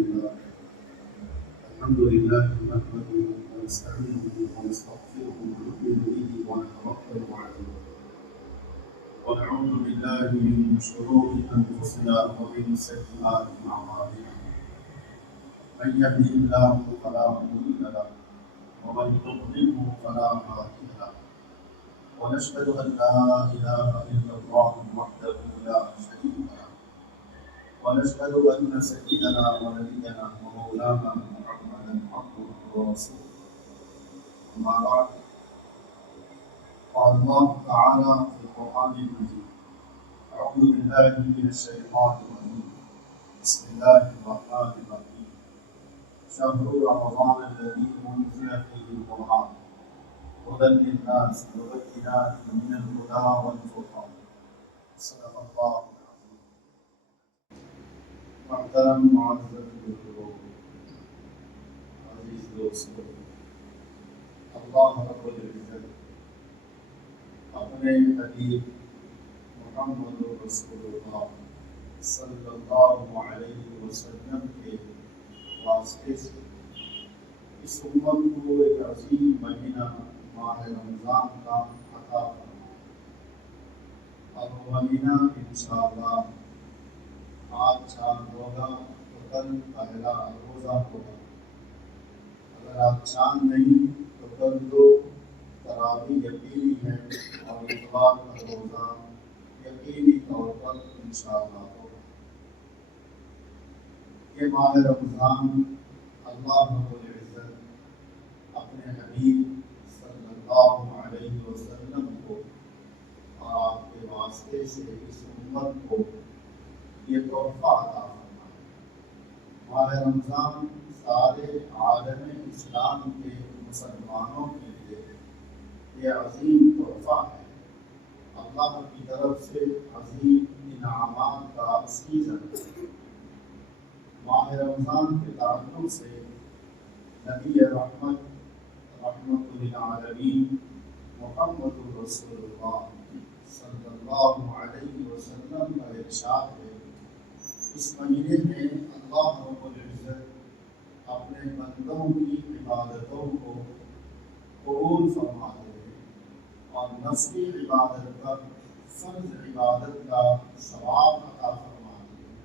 لله الحمد لله نحمده ونستعينه ونستغفره ونؤمن به ونتوكل عليه ونعوذ بالله من شرور انفسنا ومن سيئات اعمالنا من يهده الله فلا مضل له ومن يضلله فلا هادي له ونشهد ان لا اله الا الله وحده لا شريك له ونشهد أن سيدنا ونبينا ومولانا محمدا عبده ورسوله أما بعد قال الله تعالى في القرآن المجيد أعوذ بالله من الشيطان الرجيم بسم الله الرحمن الرحيم شهر رمضان الذي أنزل فيه القرآن هدى للناس وبينات من الهدى والفرقان صدق الله محترم معزز بزرگوں، عزیز دوستوں، اللہ رب العزت اپنے حبیب محمد رسول اللہ صلی اللہ علیہ وسلم کے واسطے سے اس امت کو ایک عظیم مہینہ ماہ رمضان کا عطا فرمایا اور وہ مہینہ انشاءاللہ آج چاند ہوگا تو کل پہلا روزہ ہوگا، اگر آج چاند نہیں تو کل تو تراویح یقینی ہے اور اتوار کا روزہ یقینی طور پر انشاءاللہ ہوگا۔ یہ ماہ رمضان اللہ رب العزت اپنے حبیب صلی اللہ علیہ وسلم کو اور آپ کے واسطے سے اس امت کو یہ تحفہ عطا فرمایا۔ ماہ رمضان سارے عالم اسلام کے مسلمانوں کے لیے یہ عظیم تحفہ ہے، اللہ کی طرف سے عظیم انعامات کا سیزن ہے۔ ماہ رمضان کے تعلق سے نبی رحمت للعالمین محمد رسول اللہ صلی اللہ علیہ وسلم کا ارشاد ہے، اس مہینے میں اللہ رب العزت اپنے بندوں کی عبادتوں کو قبول فرماتے ہیں اور نفلی عبادت پر فرض عبادت کا ثواب عطا فرماتے ہیں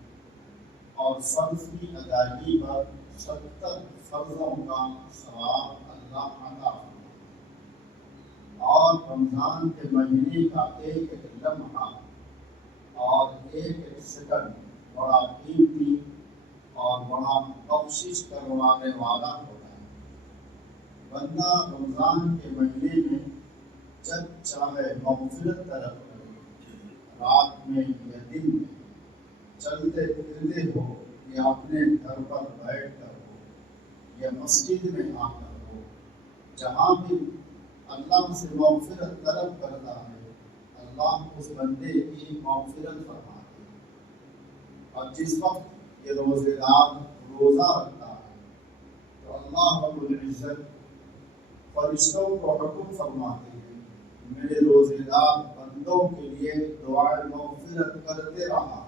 اور فرض کی ادائیگی پر 70 فرضوں کا ثواب اللہ عطا فرماتے ہیں۔ اور رمضان کے مہینے کا ایک ایک لمحہ اور ایک ایک سیکنڈ بڑا قیمتی اور بڑا بخشش کروانے والا ہوتا ہے۔ بندہ رمضان کے مہینے میں جب چاہے مغفرت طلب کرے، رات میں یا دن میں، چلتے پھرتے ہو یا اپنے گھر پر بیٹھ کر ہو یا مسجد میں آ کر ہو، جہاں بھی اللہ سے مغفرت طلب کرتا ہے اللہ اس بندے کی مغفرت فرماتا ہے۔ اور جس وقت یہ روزے دار روزہ رکھتا ہے تو اللہ رب العزت فرشتوں کو حکم فرماتے ہیں، میرے روزے دار بندوں کے لیے دعائے مغفرت کرتے رہا۔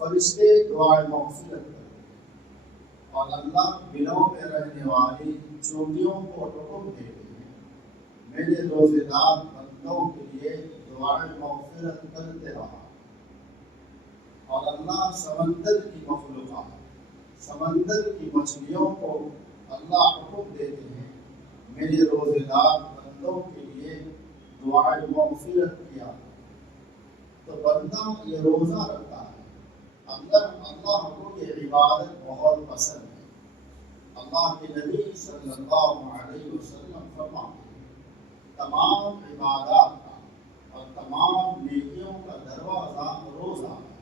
فرشتے دعائے مغفرت کرتے ہیں اور اللہ دلوں میں رہنے والی چوٹیوں کو حکم دیتے ہیں، میرے روزے دار بندوں کے لیے دعائے مغفرت کرتے رہا۔ اور اللہ سمندر کی مخلوقات، سمندر کی مچھلیوں کو اللہ حکم دیتے ہیں، میرے روزے دار بندوں کے لیے دعائے مغفرت کیا۔ تو بندہ یہ روزہ رکھتا ہے، اللہ کو یہ عبادت بہت پسند ہے۔ اللہ کے نبی صلی اللہ علیہ وسلم فرماتے ہیں، تمام عبادات کا اور تمام نیکیوں کا دروازہ روزہ ہے۔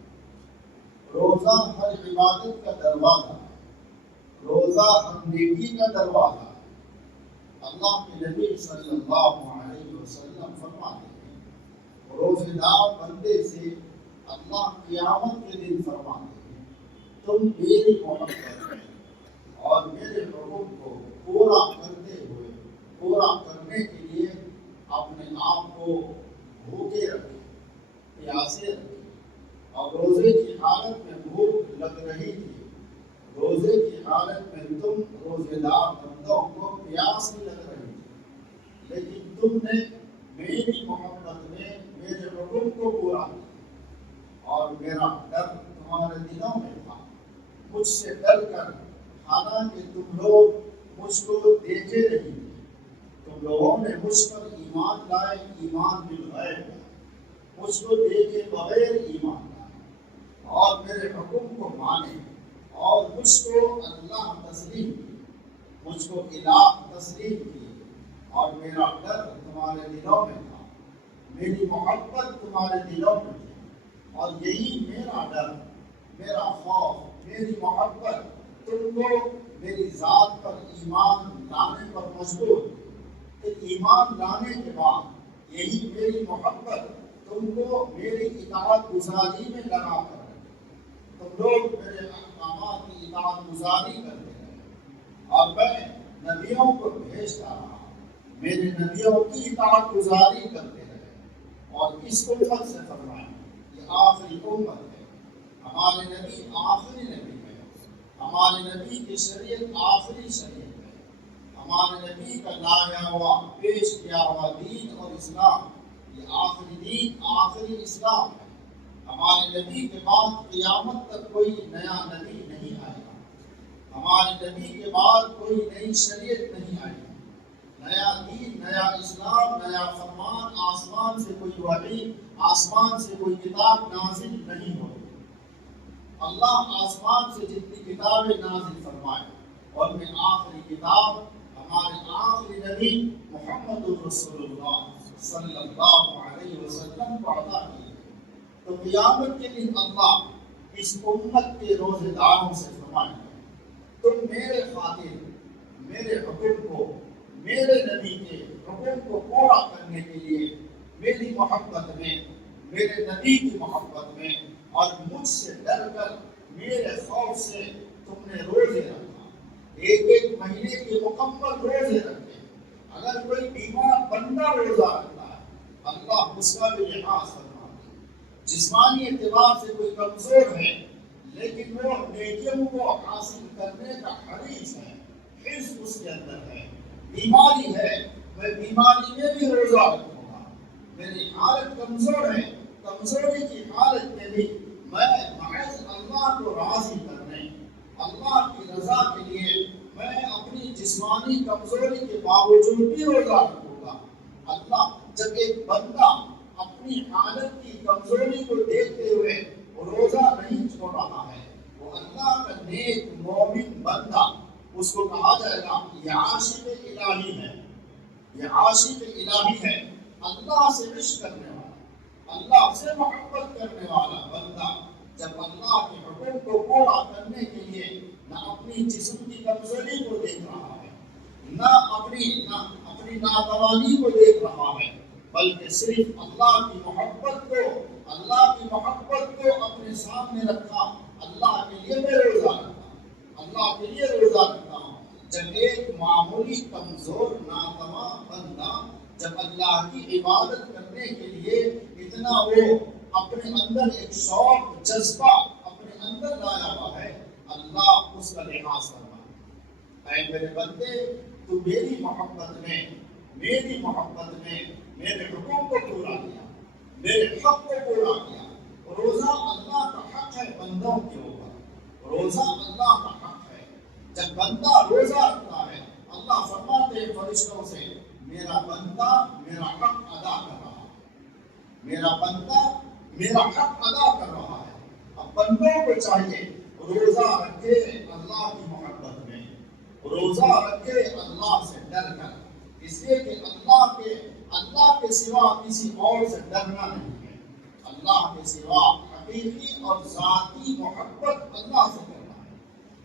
روزہ ہر عبادت کا دروازہ ہے، روزہ ہر نیکی کا دروازہ ہے۔ اللہ کے نبی صلی اللہ علیہ وسلم فرماتے ہیں، روزے دار بندے سے اللہ قیامت کے دن فرماتے ہیں، تم میری محبت میں اور میرے حکم کو پورا کرتے ہوئے پورا کرنے کے لیے اپنے آپ کو بھوکے رکھیں، پیاسے رکھیں، اور روزے کی حالت میں بھوک لگ رہی تھی روزے کی حالت میں تم روزے دار بندوں کو پیاس بھی لگ رہی تھی، لیکن تم نے میری محبت میں میرے حکم کو پورا کیا اور میرا ڈر تمہارے دلوں میں تھا، مجھ سے ڈر کر، حالانکہ تم لوگ مجھ کو دیکھے نہیں تھے، تم لوگوں نے مجھ پر ایمان لائے، ایمان بالغیب، مجھ کو دیکھے بغیر ایمان لائے اور میرے حکم کو مانے اور مجھ کو اللہ تسلیم کی، مجھ کو الہ تسلیم کی، اور میرا ڈر تمہارے دلوں میں تھا، میری محبت تمہارے دلوں میں تھی، اور یہی میرا ڈر، میرا خوف، میری محبت تم کو میری ذات پر ایمان لانے پر مجبور کہ ایمان لانے کے بعد یہی میری محبت تم کو میری اطاعت گزاری میں لگا کر رکھے، تم لوگ میرے احکامات کی اطاعت گزاری کرتے رہے، اور میں نبیوں کو بھیجتا رہا، میرے نبیوں کی اطاعت گزاری کرتے رہے، اور اس امت سے فرمایا یہ آخری امت ہے، ہمارے نبی آخری نبی ہے، ہمارے نبی کی شریعت آخری شریعت ہے، ہمارے نبی کا لایا ہوا پیش کیا ہوا دین اور اسلام یہ آخری دین، آخری اسلام ہے، ہمارے نبی کے بعد قیامت تک کوئی نیا نبی نہیں آئے گا، ہمارے نبی کے بعد کوئی نئی شریعت نہیں آئے گی، نیا دین، نیا اسلام، نیا فرمان، آسمان سے کوئی وحی، آسمان سے کوئی کتاب نازل نہیں ہوگی۔ اللہ آسمان سے جتنی کتابیں نازل فرمائے اور میں آخری کتاب ہمارے آخری نبی محمد رسول اللہ صلی اللہ علیہ وسلم کو عطا کی ہے، تو قیامت کے دن اللہ اس امت کے روزے داروں سے فرمائے تم میرے خاطر میرے حکم کو، میرے نبی کے حکم کو پورا کرنے کے لیے میری محبت میں، میرے نبی کی محبت میں اور مجھ سے ڈر کر میرے خوف سے تم نے روزے رکھا، ایک ایک مہینے کے مکمل روزے رکھے۔ اگر کوئی بیمار بندہ روزہ رکھتا ہے اللہ اس کا بھی لحاظ فرماتا ہے، جسمانی اعتبار سے کوئی کمزور ہے لیکن وہ نیکیوں کو حاصل کرنے کا حریص ہے، حرص اس کے اندر ہے، بیماری ہے میں بیماری میں بھی روزہ رکھوں گا، میری حالت کمزور ہے، کمزوری کی حالت میں بھی میں محض اللہ کو راضی کرنے، اللہ کی رضا کے لیے میں اپنی جسمانی کمزوری کے باوجود بھی روزہ رکھوں گا۔ اللہ جب ایک بندہ اپنی حالت کی کمزوری کو دیکھتے ہوئے روزہ نہیں چھوڑ رہا ہے، وہ اللہ کا نیک مومن بندہ، اس کو کہا جائے گا یہ عاشق الہی ہے، یہ عاشق الہی ہے، اللہ سے عشق کرنے والا، اللہ سے محبت کرنے والا بندہ جب اللہ کے حکم کو پورا کرنے کے لیے نہ اپنی جسم کی کمزوری کو دیکھ رہا ہے، نہ اپنی ناتوانی کو دیکھ رہا ہے، بلکہ صرف اللہ کی محبت کو اپنے سامنے رکھا، اللہ کے لیے میں روزہ رکھتا ہوں، اللہ کے لیے روزہ رکھتا ہوں۔ جب ایک معمولی کمزور ناتواں بندہ جب اللہ کی عبادت کرنے کے لیے اتنا وہ اپنے اندر ایک شوق جذبہ اپنے اندر لایا ہوا ہے، اللہ اس کا لحاظ فرمائے، اے میرے بندے تو میری محبت میں میرے حکم کو پورا کیا، میرے حق کو پورا کیا۔ روزہ اللہ کا حق ہے بندوں کے اوپر، روزہ اللہ کا حق ہے، جب بندہ روزہ رکھتا ہے اللہ فرماتے ہیں فرشتوں سے میرا بندہ میرا حق ادا کر رہا ہے، میرا بندہ میرا حق ادا کر رہا ہے۔ اب بندوں کو چاہیے روزہ رکھے اللہ کی محبت میں، روزہ رکھے اللہ سے ڈر کر، اس لیے کہ اللہ کے سوا کسی اور سے ڈرنا نہیں ہے، اللہ کے سوا حقیقی اور ذاتی محبت اللہ سے کرنا ہے۔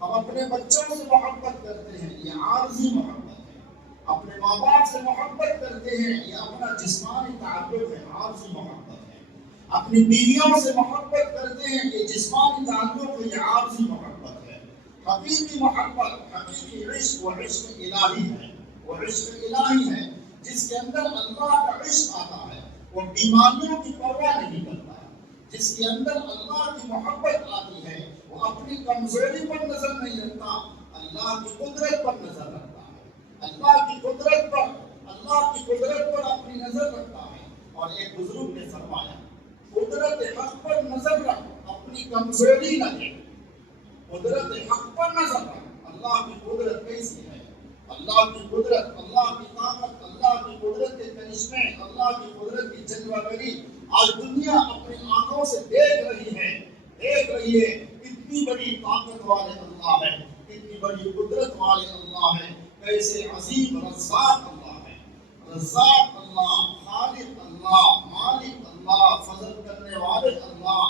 ہم اپنے بچوں سے محبت کرتے ہیں یہ عارضی محبت ہے، اپنے ماں باپ سے محبت کرتے ہیں یہ اپنا جسمانی تعلق ہے، عارضی محبت ہے، اپنی بیویوں سے محبت کرتے ہیں یہ جسمانی تعلق ہے، یہ عارضی محبت ہے۔ حقیقی محبت، حقیقی عشق وہ عشق الہی ہے، وہ عشق الہی ہے جس کے اندر اللہ کا عشق آتا ہے، وہ بیماریوں کی پرواہ نہیں کرتا ہے، جس کے اندر اللہ کی محبت آتی ہے وہ وہ اپنی کمزوری پر نظر نہیں رکھتا، اللہ کی قدرت پر نظر رکھتا ہے، اللہ کی قدرت پر اپنی نظر رکھتا ہے۔ اور ایک بزرگ نے فرمایا قدرت حق پر نظر رکھ، اپنی کمزوری نہ دیکھ، قدرت حق پر نظر رکھ۔ اللہ کی قدرت کیسی ہے، اللہ کی قدرت، اللہ کی طاقت، اللہ کی قدرت کے کرشمے، اللہ کی قدرت کی جلوہ گری آج دنیا اپنی آنکھوں سے دیکھ رہی ہے، کتنی بڑی طاقت والے اللہ ہے، کتنی بڑی قدرت والے اللہ ہے، کیسے عظیم رزاق اللہ ہے، رزاق اللہ، خالق اللہ، مالک اللہ، فضل کرنے والے اللہ،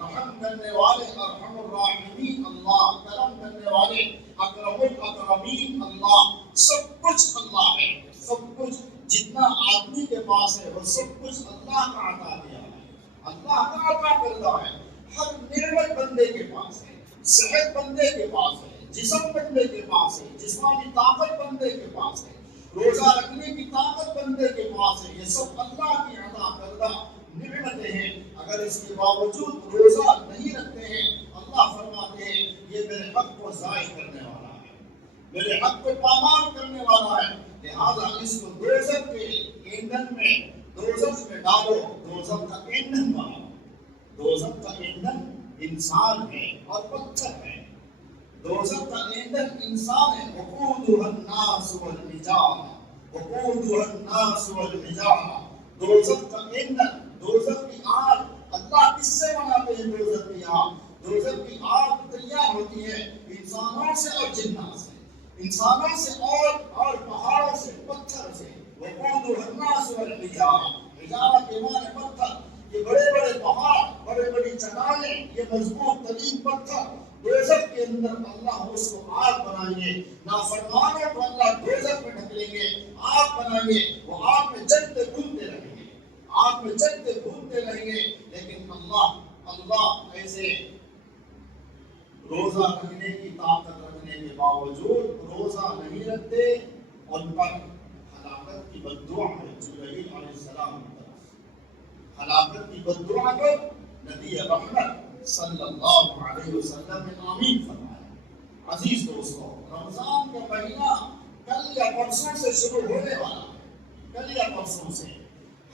رحم کرنے والے ارحم الراحمین اللہ، کرم کرنے والے اکرم الاکرمین اللہ، سب کچھ اللہ ہے، سب کچھ جتنا آدمی کے پاس ہے وہ سب کچھ اللہ کا عطا دیا ہے، اللہ کا عطا کردہ ہے۔ ہر نعمت بندے کے پاس ہے، صحت بندے کے پاس ہے، جسم بندے کے پاس ہے، جسمانی طاقت بندے کے پاس ہے، روزہ رکھنے کی طاقت بندے کے پاس ہے، یہ سب اللہ کی عطا کردہ نعمتیں ہیں۔ اگر اس کے باوجود روزہ نہیں رکھتے ہیں، اللہ فرماتے ہیں یہ میرے حق کو ضائع کرنے والا ہے، میرے حق کو پامال کرنے والا ہے، لہذا اس کو دوزخ کے ایندھن میں، دوزخ میں ڈالو، دوزخ کا ایندھن بناؤ۔ دوزخ کا ایندھن انسان ہے اور پتھر ہے، دوزخ کا ایندھن انسان ہے، وقودها الناس والحجارہ، وقودها الناس والحجارہ، دوزخ کا ایندھن، دوزخ کی آگ، اللہ کس سے بناتے ہیں دوزخ کی آگ؟ دوزخ کی آگ تیار ہوتی ہے انسانوں سے اور جنات سے، انسانوں سے اور پہاڑوں سے، پتھر سے، وقودها الناس والحجارہ، حجارہ کے معنی پتھر، یہ بڑے بڑے پہاڑ، بڑے بڑی چٹانیں، یہ مضبوط ترین پتھر دوزخ کے اندر اللہ اس کو آگ بنائیں گے، نافرمانوں کو اللہ دوزخ میں ڈھکلیں گے، آگ بنائیں گے، وہ آگ میں جلتے بھونتے رہیں گے، آگ میں جلتے بھونتے رہیں گے، لیکن اللہ ایسے روزہ رکھنے کی طاقت رکھنے کے باوجود روزہ نہیں رکھتے، ان پر ہلاکت کی بددعا ہے جبرائیل علیہ السلام کی طرف، ہلاکت کی بددعا کو نبی رحمت صلی اللہ علیہ وسلم نے آمین فرمایا۔ عزیز دوستو، رمضان کا مہینہ کل یا پرسوں سے شروع ہونے والا ہے، کل یا پرسوں سے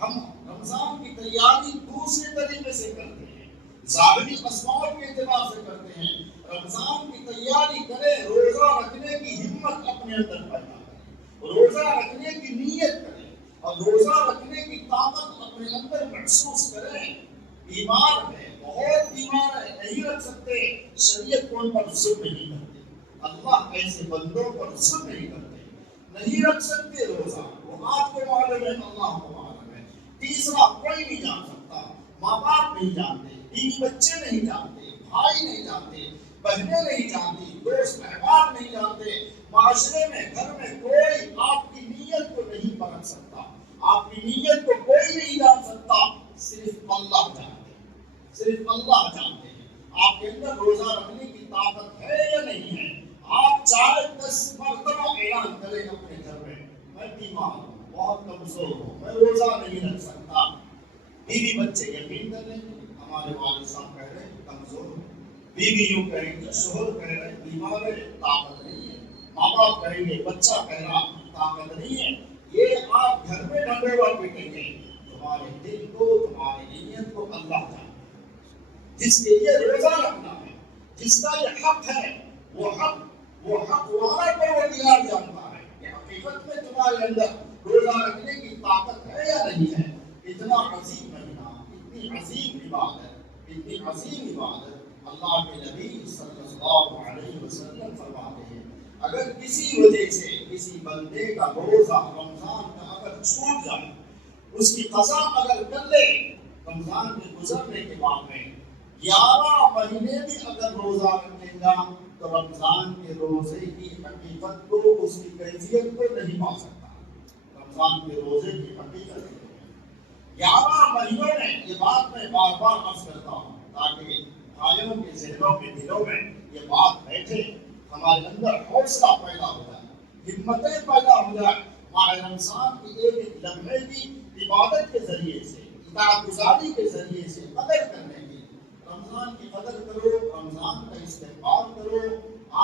ہم رمضان کی تیاری دوسرے طریقے سے کرتے ہیں، ظاہری اسباب کے اعتبار سے کرتے ہیں۔ رمضان کی تیاری کریں، روزہ رکھنے کی ہمت اپنے اندر پیدا کریں، روزہ رکھنے کی نیت کریں اور روزہ رکھنے کی طاقت اپنے اندر محسوس کریں۔ بیمار ہے، بہت بیمار ہے، نہیں رکھ سکتے، شریعت کو ان پر ظلم نہیں کرتے، اللہ ایسے بندوں پر ظلم نہیں کرتے، نہیں رکھ سکتے روزہ، وہ آپ کو معلوم ہے، اللہ کو معلوم ہے۔ تیسرا کوئی نہیں جان سکتا، ماں باپ نہیں جانتے، بیوی بچے نہیں جانتے، بھائی نہیں جانتے، بہنیں نہیں جانتی، دوست احباب نہیں جانتے، معاشرے میں، گھر میں کوئی آپ کی نیت کو نہیں پرکھ سکتا، آپ کی نیت کو کوئی نہیں جان سکتا، صرف اللہ جانتے ہیں، صرف اللہ جانتے ہیں آپ کے اندر روزہ رکھنے کی طاقت ہے یا نہیں ہے۔ آپ چاہے 10 مرتبہ اعلان کریں اپنے گھر میں بیمار ہوں، بہت کمزور ہوں، میں روزہ نہیں رکھ سکتا، بیوی بچے یقین کر لیں گے ہمارے والد صاحب کہہ رہے ہیں کمزور ہوں، بیوی یوں کہیں گے، شوہر کہہ رہے ہیں بیمار ہے، طاقت نہیں ہے، ماں باپ کہیں گے، بچہ کہہ رہا طاقت نہیں ہے، یہ آپ گھر میں ڈنڈورا پیٹیں گے، تمہارے دل کو، تمہاری نیت کو اللہ جانتا ہے۔ جس کے لیے روزہ رکھنا ہے، جس کا یہ حق ہے، وہ حق والا پروردگار جانتا ہے کہ حقیقت میں تمہارے اندر روزہ رکھنے کی طاقت ہے یا نہیں ہے۔ اتنا عظیم مہینہ، اتنی عظیم عبادت، اتنی عظیم عبادت، اللہ کے نبی صلی اللہ علیہ وسلم فرماتے ہیں اگر کسی وجہ سے کسی بندے کا روزہ رمضان کا اگر چھوٹ جائے، اس کی قضا اگر کر لے، رمضان کے گزرنے کے بعد میں 11 مہینے بھی اگر روزہ رکھے گا تو رمضان کے روزے کی حقیقت کو، اس کی کیفیت کو نہیں پا سکتا۔ رمضان کے روزے کی حقیقت 11 مہینوں میں، یہ بات میں بار بار عرض کرتا ہوں تاکہ بھائیوں کے ذہنوں کے دلوں میں یہ بات بیٹھے، ہمارے اندر حوصلہ پیدا ہو جائے، ہمتیں پیدا ہو جائے، ماہ رمضان کی ایک ایک لمحے کی عبادت کے ذریعے سے، اطاعت گزاری کے ذریعے سے قدر کرنے کی۔ رمضان کی قدر کرو، رمضان کا استقبال کرو۔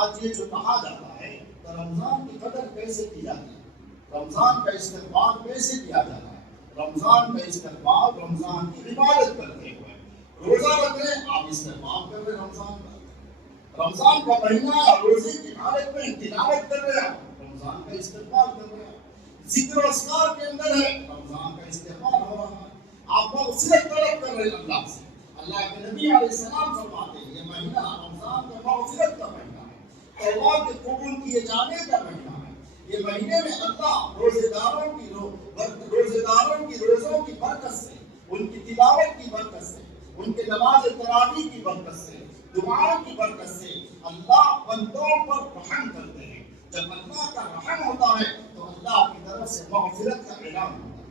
آج یہ جو کہا جاتا ہے کہ رمضان کی قدر کیسے کی جاتی ہے، رمضان کا استقبال کیسے کیا جاتا ہے؟ رمضان کا استقبال رمضان کی عبادت کرتے ہوئے، روزہ رکھ رہے ہیں آپ استقبال کر رہے ہیں رمضان کا، رمضان کا مہینہ روزے کی حالت میں تلاوت کر رہے ہیں، رمضان کا استقبال کر رہے ہیں، ذکر و اذکار کے اندر ہے، رمضان کا استقبال ہو رہا ہے، آپ مغفرت طلب کر رہے ہیں اللہ سے۔ اللہ کے نبی علیہ السلام فرماتے ہیں یہ مہینہ رمضان کا مغفرت کا مہینہ ہے، توبہ کے قبول کیے جانے کا مہینہ ہے۔ یہ مہینے میں اللہ روزے داروں کی روزوں کی برکت سے، ان کی تلاوت کی برکت سے، ان کے نماز تراویح کی برکت سے، دعاؤں کی برکت سے اللہ بندوں پر رحم کرتے ہیں۔ جب اللہ کا رحم ہوتا ہے تو اللہ کی طرف سے مغفرت کا اعلان ہوتا ہے۔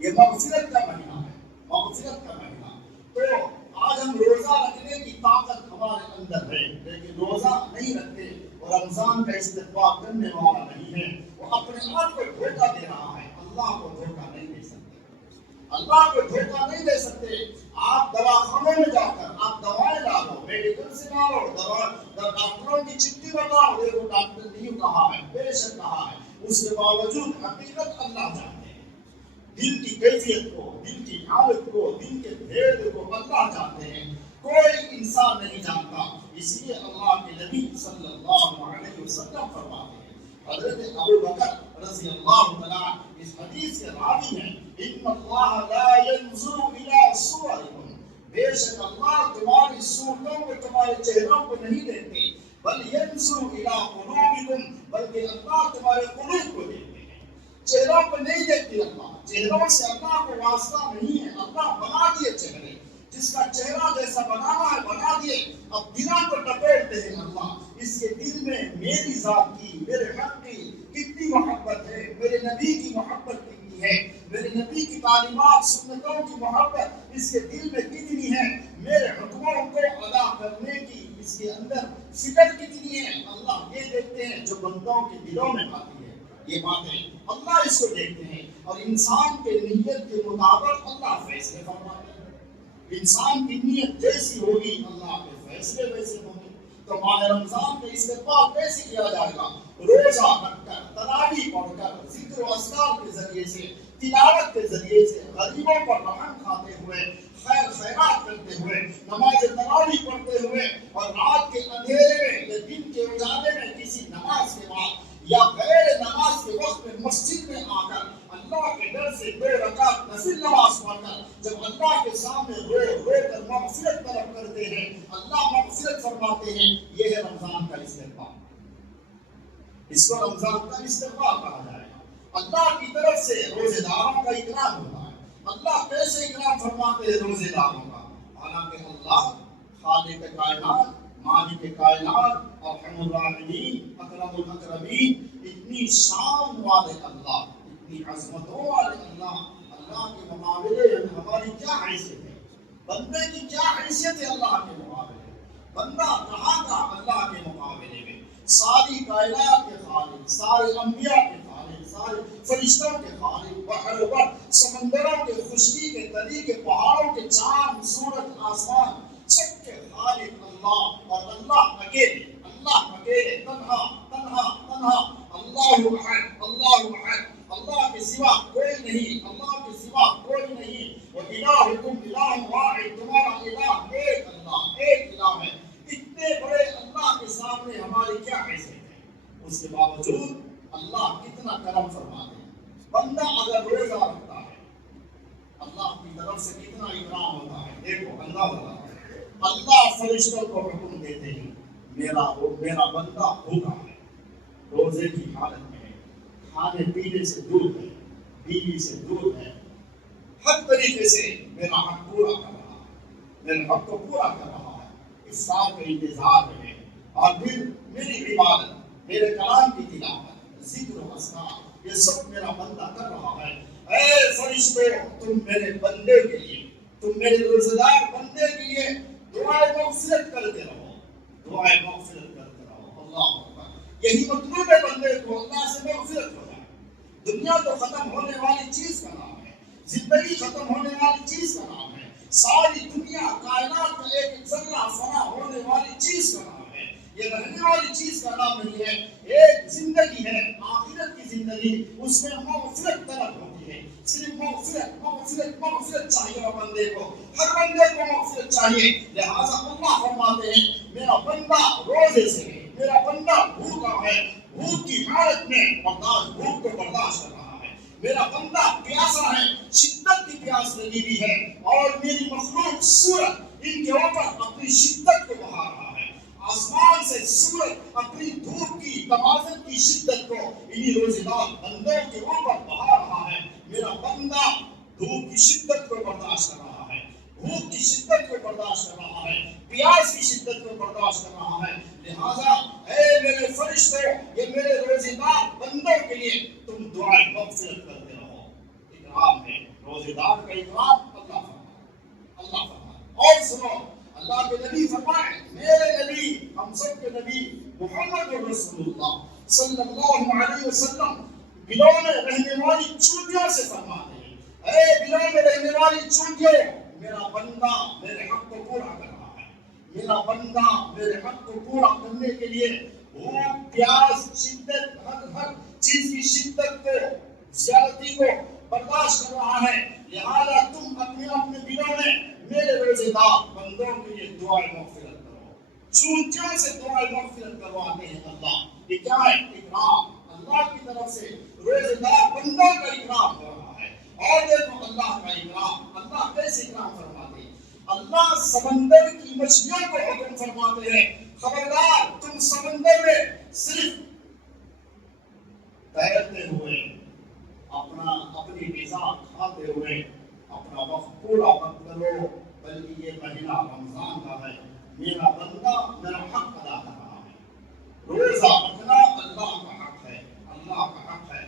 یہ مغفرت کا مہینہ ہے، مغفرت کا مہینہ۔ تو آج ہم روزہ رکھنے کی طاقت ہمارے اندر ہے، لیکن روزہ نہیں رکھتے اور رمضان کا استقبال کرنے والا نہیں ہے، وہ اپنے آپ کو دھوکہ دے رہا ہے، اللہ کو دھوکہ نہیں دے سکتے، اللہ کو دھوکہ نہیں دے سکتے۔ آپ دواخانوں میں جا کر آپ دوائیں ڈالو، میڈیکل سے ڈالو، ڈاکٹروں کی چٹھی بتاؤ، دیکھو ڈاکٹر نے یوں کہا ہے، بے شک کہا ہے، اس کے باوجود حقیقت اللہ جانتے ہیں، دل کی کیفیت کو، دل کی حالت کو، دل کے بھید کو اللہ جانتے ہیں، کوئی انسان نہیں جانتا۔ اس لیے اللہ کے نبی صلی اللہ علیہ وسلم فرماتے ہیں، حضرت ابو بکر رضی اللہ تعالیٰ اس حدیث کے راوی ہیں، ان اللہ لا ينظر الى صورکم، بے شک اللہ تمہاری صورتوں کو، تمہارے چہروں کو نہیں دیکھتے، بل ينظر الى قلوبکم، بلکہ اللہ تمہارے قلوب کو دیکھتے ہیں، چہروں کو نہیں دیکھتے اللہ، چہروں سے اللہ کو واسطہ نہیں ہے، اللہ بنا دیے چہرے، جس کا چہرہ جیسا بنانا ہے بنا دیے، اب دلوں کو ٹپوڑتے ہیں اللہ، اس کے دل میں میری ذات کی، میرے حق کی کتنی محبت ہے، میرے نبی کی محبت کتنی ہے، میرے نبی کی تعلیمات سنتوں کی محبت اس کے دل میں کتنی ہے، میرے حکموں کو ادا کرنے کی اس کے اندر فکر کتنی ہے، اللہ یہ دیکھتے ہیں جو بندوں کے دلوں میں آتی ہے، یہ باتیں اللہ اس کو دیکھتے ہیں، اور انسان کے نیت کے مطابق اللہ فیصلے فرماتے ہیں، انسان کی نیت جیسی ہوگی اللہ کے فیصلے ویسے ہوں گے۔ تو ماہ رمضان کا استقبال کیسے کیا جائے گا؟ روزہ رکھ کر، تراویح پڑھ کر، ذکر و اذکار کے ذریعے سے، تلاوت کے ذریعے سے، غریبوں پر رحم کھاتے ہوئے، خیر خیرات کرتے ہوئے، نماز تراویح پڑھتے ہوئے، اور رات کے اندھیرے میں یا دن کے اجالے میں کسی نماز کے بعد یا غیر نماز کے وقت میں مسجد میں آ کر اللہ کے ڈر سے 2 رکعت نفل نماز پڑھ کر جب اللہ کے سامنے رو کر مغفرت طلب کرتے ہیں، اللہ مغفرت فرماتے ہیں، یہ ہے رمضان کا استقبال۔ اس کو رمضان کا استقبال کہا جائے گا۔ اللہ کی طرف سے روزے داروں کا اکرام ہوتا ہے۔ اللہ کیسے اکرام فرماتے ہیں روزے داروں کا؟ حالانکہ اللہ خالق کائنات، مالک کائنات، ارحم الراحمین، اکرم الاکرمین، اتنی شان والے اللہ، اتنی عظمتوں والے اللہ، اللہ کے مقابلے میں ہماری کیا حیثیت ہے؟ بندے کی کیا حیثیت ہے اللہ کے مقابلے میں؟ بندہ کہاں کا اللہ کے مقابلے میں؟ ساری کائنات کے خالق، سارے انبیاء کے خالق، سارے فرشتوں کے خالق، بحر بر، سمندروں کے خشکی کے تری کے، پہاڑوں کے چاند سورج آسمان، سب کے خالق اللہ، اور اللہ اکیلے تنہا اللہ احد، اللہ کے سوا کوئی نہیں، اللہ کے سوا کوئی نہیں، وَإِلَٰهُكُمْ إِلَٰهٌ وَاحِدٌ، تمہارا الہ ایک اللہ، ایک الہ ہے۔ اتنے بڑے اللہ کے سامنے ہماری کیا حیثیت ہے؟ اس کے باوجود اللہ کتنا کرم فرماتے ہیں۔ بندہ اگر روزہ رکھتا ہے اللہ کی طرف سے کتنا اکرام ہوتا ہے، دیکھو اللہ ہوتا ہے۔ اللہ فرشتوں کو حکم دیتے ہیں، میرا بندہ بھوکا ہے، روزے کی حالت میں ہے، کھانے پینے سے دور ہے، بیوی سے دور ہے، ہر طریقے سے میرا حق پورا کر رہا ہے، میرے حق کو پورا کر رہا ہے، افطار کا انتظار میں ہے، اور پھر میری عبادت، میرے کلام کی تلاوت، ذکر و اذکار، یہ سب میرا بندہ کر رہا ہے۔ اے فرشتوں، تم میرے بندے کے لیے، تم میرے روزدار بندے کے لیے دعائیں مغفرت کرتے رہو، دعائیں مغفرت کرتے رہو۔ اللہ اکبر، یہی مطلوب ہے بندے کو، اللہ سے مغفرت ہو جائے۔ دنیا تو ختم ہونے والی چیز کا نام ہے، زندگی ختم ہونے والی چیز کا نام ہے، ساری دنیا کائنات کا ایک ذرہ فنا ہونے والی چیز کا نام ہے، یہ رہنے والی چیز کا نام نہیں ہے۔ ایک زندگی ہے، آخرت کی زندگی، اس میں مغفرت طلب ہوتی ہے، صرف مغفرت مغفرت مغفرت چاہیے اور بندے کو، ہر بندے کو مغفرت چاہیے۔ لہٰذا اللہ فرماتے ہیں میرا بندہ روزے سے ہے، میرا بندہ بھوکا ہے، بھوک کی حالت میں بھوک کو برداشت کر رہا ہے، میرا بندہ پیاسا ہے، شدت کی پیاس لگی ہوئی ہے، اور میری مخلوق سورج ان کے اوپر اپنی شدت کو بہا رہا ہے، آسمان سے سورج اپنی دھوپ کی تمازن کی شدت کو انہی روزے دار بندوں کے اوپر بہا رہا ہے۔ میرا بندہ دھوپ کی شدت کو برداشت کر رہا ہے، بھوک کی شدت کو برداشت کر رہا ہے، پیاس کی شدت کو برداشت کر رہا ہے۔ لہٰذا اے میرے فرشتوں، یہ میرے روزے دار بندوں کے لیے تم دعائیں مغفرت کرتے رہو۔ اکرام ہے، روزے دار کا اکرام اللہ فرمائے۔ اور سنو، اللہ کے نبی فرمائے، میرے نبی، ہم سب کے نبی محمد رسول اللہ صلی اللہ علیہ وسلم بلوں میں رہنے والی چونٹیوں سے فرماتے ہیں، اے بلوں میں رہنے والی چونٹیوں، میرا بندہ میرے حق کو پورا کر رہا ہے، میرا بندہ میرے حق کو پورا کرنے کے لیے بھوک پیاس شدت ہر چیز کی شدت کو زیادتی کو برداشت کر رہا ہے۔ لہذا تم اپنے اپنے دلوں میں میرے روزے دار بندوں کے لیے دعائیں مغفرت کرو، چونٹیوں سے دعائیں مغفرت کرواتے ہیں اللہ۔ یہ کیا ہے؟ اکرام، اللہ کی طرف سے روزے دار بندوں کا اکرام ہو رہا ہے۔ اور دیکھو اللہ کا اکرام، اللہ کیسے اکرام فرماتے ہیں؟ اللہ سمندر کی مچھلیوں کو حکم فرماتے ہیں، خبردار تم سمندر میں صرف تیرتے ہوئے اپنی غذا کھاتے ہوئے اپنا وقت پورا مت کرو، بلکہ یہ مہینہ رمضان کا ہے، میرا بندہ میرا حق ادا کر رہا ہے، روزہ رکھنا اللہ کا حق ہے، اللہ کا حق ہے،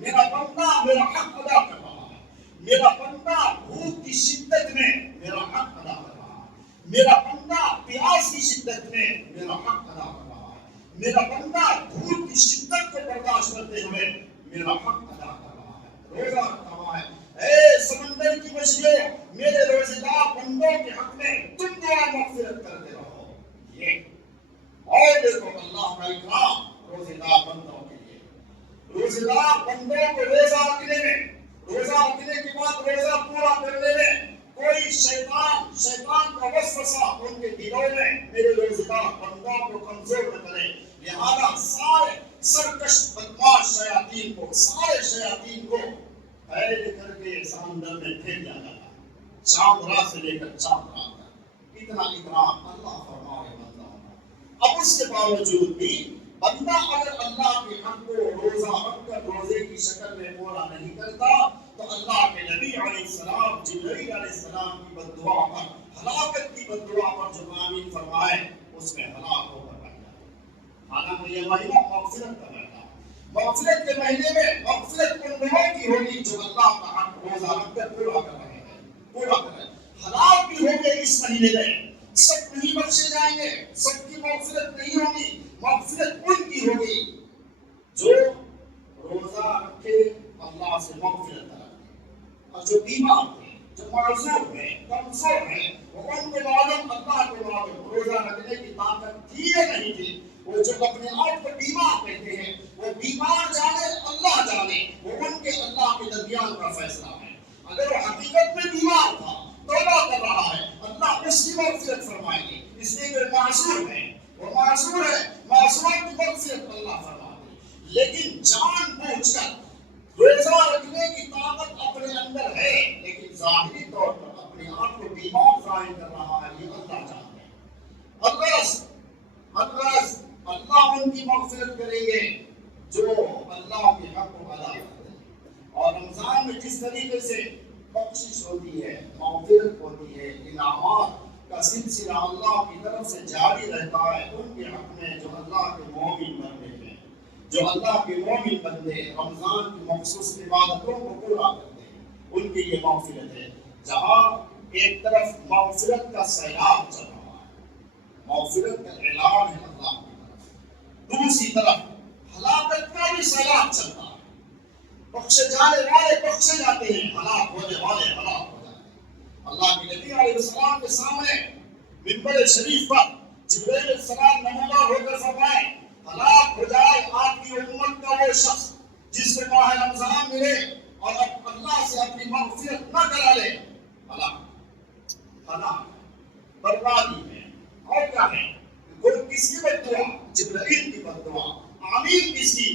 میرا بندہ میرا حق ادا کر رہا ہے، میرا بندہ بھوک کی شدت میں میرا حق ادا کر رہا ہے، میرا بندہ پیاس کی شدت میں میرا حق ادا کر رہا ہے، میرا بندہ دھوپ کی شدت کو برداشت کرتے ہوئے میرا حق ادا کر رہا ہے، روزہ رکھتا ہوا ہے۔ اے سمندر کی مچھلیوں، میرے روزے دار بندوں کے حق میں تم دعا مغفرت کرتے رہو۔ یہ اور دیکھو اللہ کا اکرام روزے دار بندوں کے لیے، روزے دار بندوں کو روزہ رکھنے میں، روزہ رکھنے کے بعد روزہ پورا کرنے میں کوئی شیطان کا وسوسہ ان کے دلوں میں میرے روزے دار بندوں کو کمزور نہ کرے۔ لہذا سارے سرکش بدماش شیاطین کو، سارے شیاطین کو قید کر کے سمندر میں پھینک دیا جاتا ہے، چاند رات سے لے کر چاند رات تک۔ اتنا اکرام اللہ فرمائے بندہ۔ اب اس کے باوجود بھی بندہ اگر اللہ کے حق کو روزہ رکھ کر روزے کی شکل میں پورا نہیں کرتا تو اللہ کے نبی علیہ السلام جبرائیل علیہ السلام کی بد دعا پر، ہلاکت کی بد دعا پر جو آمین فرمائے اس میں ہلاک ہو کر رہ جاتا۔ حالانکہ یہ مہینہ مغفرت کا مہینہ، مغفرت کے مہینے میں مغفرت ان لوگوں کی ہوگی جو اللہ کا حق روزہ رکھ کر پورا کر رہے ہیں، پورا کر رہے ہیں۔ ہلاک بھی ہوں گے اس مہینے میں، سب نہیں بخشے جائیں گے، سب کی مغفرت نہیں ہوگی، مغفرت ان کی ہوگی جو روزہ رکھے، اللہ سے مغفرت طلب کرے، اور جو بیمار ہیں، جو معذور ہیں، کمزور ہیں، وہ ان کو معلوم، اللہ کو معلوم روزہ رکھنے کی طاقت تھی یا نہیں تھی۔ وہ جو اپنے آپ کو بیمار کہتے ہیں، وہ بیمار جانے اللہ جانے، وہ ان کے اللہ کے درمیان کا فیصلہ ہے۔ اگر وہ حقیقت میں بیمار تھا، توبہ کر رہا ہے، اللہ اس کی مغفرت فرمائے گی، اس لیے وہ معصوم ہے، وہ معصوم ہے، معصوم کی مغفرت اللہ فرماتے ہیں۔ لیکن جان بوجھ کر روزہ رکھنے کی طاقت اپنے اندر ہے، لیکن ظاہری طور پر اپنے آپ کو بیمار ظاہر کر رہا ہے، یہ اللہ جانتے ہیں۔ اللہ ان کی مغفرت کریں گے جو اللہ کے حق کو ادا کرتے ہیں۔ اور رمضان میں جس طریقے سے بخشش ہوتی ہے، مغفرت ہوتی ہے، انعامات کا سلسلہ اللہ کی طرف سے جاری رہتا ہے ان کے حق میں جو اللہ کے مومن بندے ہیں، جو اللہ کے مومن بندے رمضان کی مخصوص عبادتوں کو پورا کرتے ہیں، ان کے لیے مغفرت ہے۔ جہاں ایک طرف مغفرت کا سیلاب چل رہا ہے، مغفرت کا اعلان ہے اللہ کی طرف، دوسری طرف ہلاکت کا بھی سیلاب چلتا ہے، بخشے جانے والے بخشے جاتے ہیں، ہلاک ہونے والے ہلاک ہو جاتے ہیں۔ اللہ کے نبی علیہ السلام کے سامنے منبر شریف پر جبرائیل علیہ السلام نمودار ہو کر فرمائے ہلاک ہو جائے آپ کی امت کا وہ شخص جس سے ماہ رمضان ملے اور اب اللہ سے اپنی مغفرت نہ کرا لے. ہلاک بربادی ہے. اور کیا ہے؟ کوئی کس کی بد دعا؟ جبرائیل کی بد دعا. آمین کس کی؟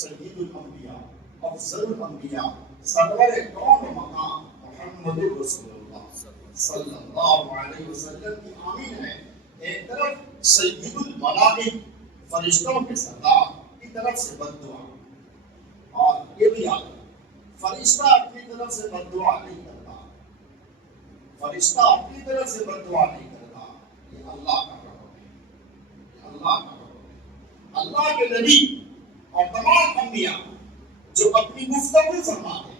سید الانبیاء افضل الانبیاء سرور کون و مقام محمد رسول اللہ صلی اللہ علیہ وسلم کی آمین ہے. ایک طرف سید الملائک فرشتوں کے سردار کی طرف سے بد دعا. اور یہ بھی یاد فرشتہ اپنی طرف سے بد دعا نہیں کرتا. فرشتہ اپنی طرف سے بد دعا نہیں کرتا. یہ اللہ کا حکم ہے. اللہ کا حکم ہے. اللہ کے نبی اور تمام انبیاء جو اپنی گفتگو فرماتے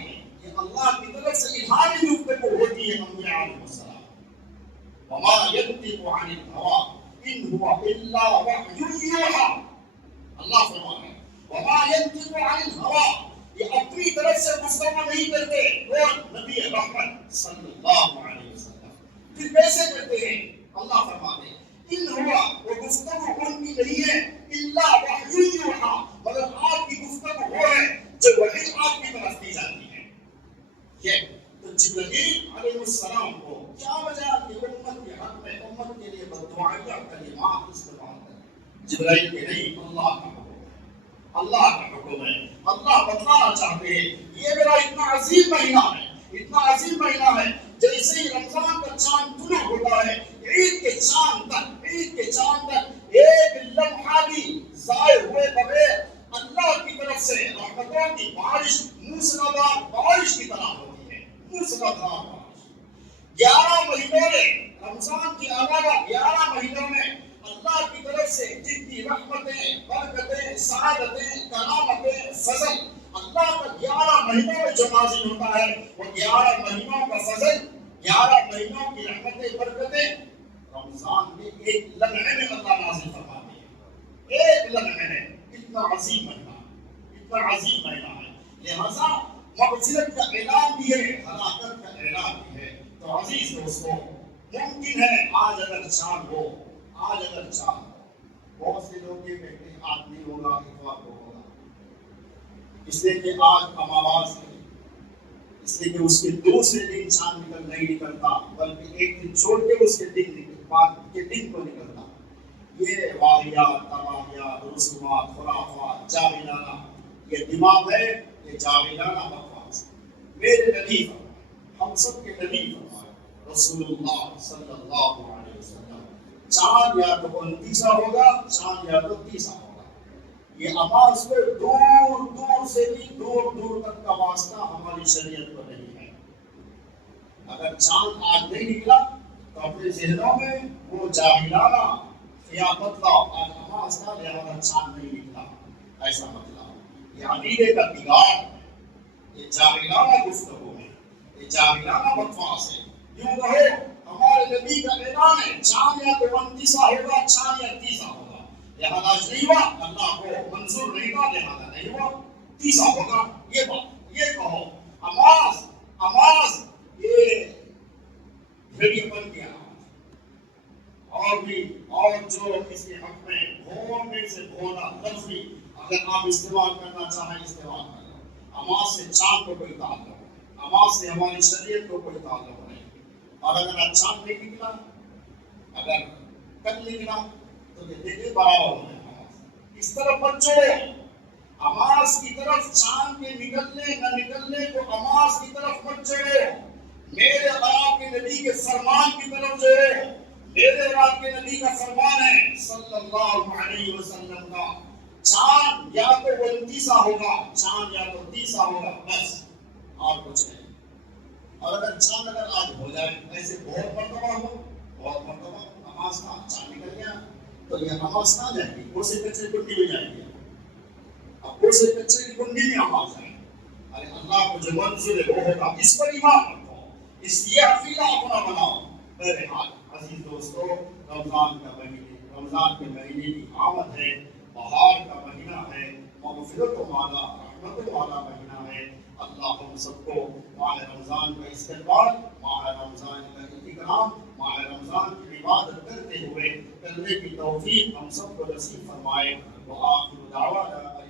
ہیں یہ اللہ کی طرف سے الہامی گفتگو ہوتی ہے. انبیاء علیہ السلام وما ينطق عن الهوى ان هو الا وحی یوحی. اللہ فرماتا ہے وما ينطق عن الهوى یہ اپنی طرف سے گفتگو نہیں کرتے. کون؟ نبی رحمت صلی اللہ علیہ وسلم. پھر کیسے کرتے ہیں؟ اللہ فرماتے ہیں ان ہوا وہ گفتگو ان کی نہیں ہے الا وحی یوحی مگر آپ کی گفتگو وہ ہے جو وحی آپ کی طرف دی جاتی ہے. یہ تو جبرائیل علیہ السلام کو کیا وجہ کہ امت کے حق میں امت کے لیے بددعائیہ کلمات استعمال کریں؟ جبرائیل کے نہیں، اللہ کا حکم ہے. اللہ کا حکم ہے. اللہ بتانا چاہتے ہیں یہ میرا اتنا عظیم مہینہ ہے، اتنا عظیم مہینہ ہے. جیسے ہی رمضان کا چاند طلوع ہوتا ہے عید کے چاند تک ایک لمحہ بھی ضائع ہوئے بغیر اللہ کی طرف سے رحمتوں کی بارش موسلادھار بارش کی طرح ہوتی ہے. موسلادھار بارش 11 مہینوں میں رمضان کے علاوہ 11 مہینوں میں اللہ کی طرف سے جتنی رحمتیں، برکتیں، سعادتیں، کرامتیں، فضل اللہ کا 11 مہینوں میں جو نازل ہوتا ہے وہ 11 مہینوں کا فضل، 11 مہینوں کی رحمتیں، برکتیں رمضان میں ایک لمحے میں اللہ نازل فرماتے ہیں. ایک لمحے میں. اتنا عظیم مہینہ ہے. لہذا مغفرت کا اعلان بھی ہے، ہلاکت کا اعلان بھی ہے. تو عزیز دوستو ممکن ہے آج اگر چاند ہو بہت سے لوگ یہ کہتے ہیں آج نہیں ہوگا اتوار کو ہوگا، اس لیے کہ آج اماواس ہے، اس لیے کہ اس کے دوسرے دن چاند نہیں نکلتا بلکہ ایک دن چھوڑ کے اس کے دن کو نکلتا. یہ واہیات، تباہیات، رسومات، خرافات، جاہلانہ یہ دماغ ہے، یہ جاہلانہ بکواس. میرے نبی ہم سب کے نبی رسول اللہ صلی اللہ علیہ وسلم چاند یا تو 29 ہوگا، چاند یا تو 30 ہوگا. یہ آواز پہ دور سے بھی دور تک کا واسطہ ہماری شریعت پر نہیں ہے. اگر چاند آج نہیں نکلا تو اپنے ذہنوں میں وہ جاہلانہ قیامت کا آج آواز کا لہذا چاند نہیں نکلا ایسا مطلب یہ عقیدے کا بگاڑ ہے. یہ جاہلانہ گفتگو ہے، یہ جاہلانہ بکواس ہے. یوں کہو ہمارے نبی کا اعلان ہے چاند یا تو 29 ہوگا، چاند یا 30 ہوگا. لہذا نہیں ہوا، اللہ کو منظور نہیں تھا، لہذا نہیں ہوا. 30 ہوگا. یہ بات یہ کہو اماز یہ گھڑی بن گیا. اور جو اس کے حق میں بھونے سے بھونا لفظ بھی اگر آپ استعمال کرنا چاہیں استعمال کر لو. اماز سے چاند کو کوئی تعلق نہیں، اماز سے ہماری شریعت کو کوئی تعلق نہیں. اور اگر چاند نہیں نکلا، اگر کل نکلا تو دیکھیے برابر ہو جائے. اس طرف بچوں اماز کی طرف چاند کے نکلنے نہ نکلنے کو اماز کی طرف مت چڑھو. میرے اور آپ کے نبی کے فرمان کی طرف چڑھو. میرے اور آپ کے نبی کا فرمان ہے صلی اللہ علیہ وسلم کا چاند یا تو 29 ہوگا، چاند یا تو 30 ہوگا، بس اور کچھ نہیں. اور اگر چاند آج ہو جائے ایسے بہت مرتبہ نماز کا چاند نکل گیا تو یہ نماز کہاں جائے گی؟ کچے کچرے کنڈی میں جائے گی. اب کچے کچرے کی کنڈی میں نماز ہے. ارے اللہ کو جو منظور ہے وہ ہوگا، اس پر ایمان رکھو، اس لیے عقیدہ اپنا بناؤ. بہرحال عزیز دوستو رمضان کے مہینے کی آمد ہے، بہار کا مہینہ ہے، مغفرت والا رحمت والا مہینہ ہے. اللہ ہم سب کو ماہ رمضان کا استقبال، ماہ رمضان کا احترام، ماہ رمضان کی عبادت کرتے ہوئے کرنے کی توفیق ہم سب کو نصیب فرمائے۔ وآخر دعوانا